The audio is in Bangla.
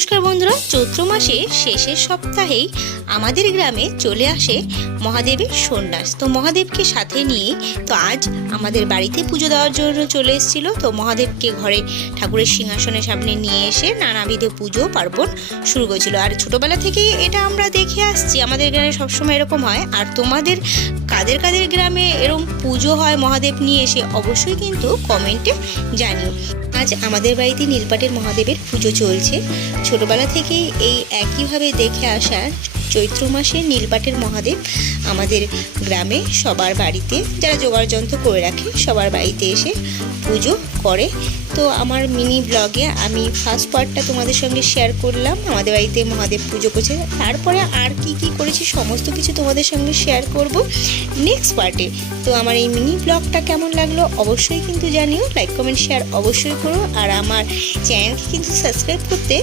নমস্কার বন্ধুরা, চৈত্র মাসের শেষের সপ্তাহেই আমাদের গ্রামে চলে আসে মহাদেবের সন্ন্যাস। তো মহাদেবকে সাথে নিয়ে তো আজ আমাদের বাড়িতে পুজো দেওয়ার জন্য চলে এসেছিল। তো মহাদেবকে ঘরে ঠাকুরের সিংহাসনের সামনে নিয়ে এসে নানাবিধ পুজো পার্বণ শুরু করেছিল। আর ছোটোবেলা থেকেই এটা আমরা দেখে আসছি, আমাদের গ্রামে সবসময় এরকম হয়। আর তোমাদের কাদের কাদের গ্রামে এরকম পুজো হয় মহাদেব নিয়ে এসে অবশ্যই কিন্তু কমেন্টে জানিও। আজ আমাদের বাড়িতে নীলপাটের মহাদেবের পুজো চলছে। ছোটোবেলা থেকেই এই একইভাবে দেখে আসা চৈত্র মাসে নীলপাটের মহাদেব আমাদের গ্রামে সবার বাড়িতে, যারা জোগাড় যন্ত্র করে রাখে সবার বাড়িতে এসে পুজো করে। তো আমার মিনি ব্লগে আমি ফার্স্ট পার্টটা তোমাদের সঙ্গে শেয়ার করলাম, আমাদের বাড়িতে মহাদেব পুজো করছে। তারপরে আর কি কি করেছি সমস্ত কিছু তোমাদের সঙ্গে শেয়ার করব নেক্সট পার্টে। তো আমার এই মিনি ব্লগটা কেমন লাগলো অবশ্যই কিন্তু জানিও, লাইক কমেন্ট শেয়ার অবশ্যই করো। আর আমার চ্যানেলকে কিন্তু সাবস্ক্রাইব করতে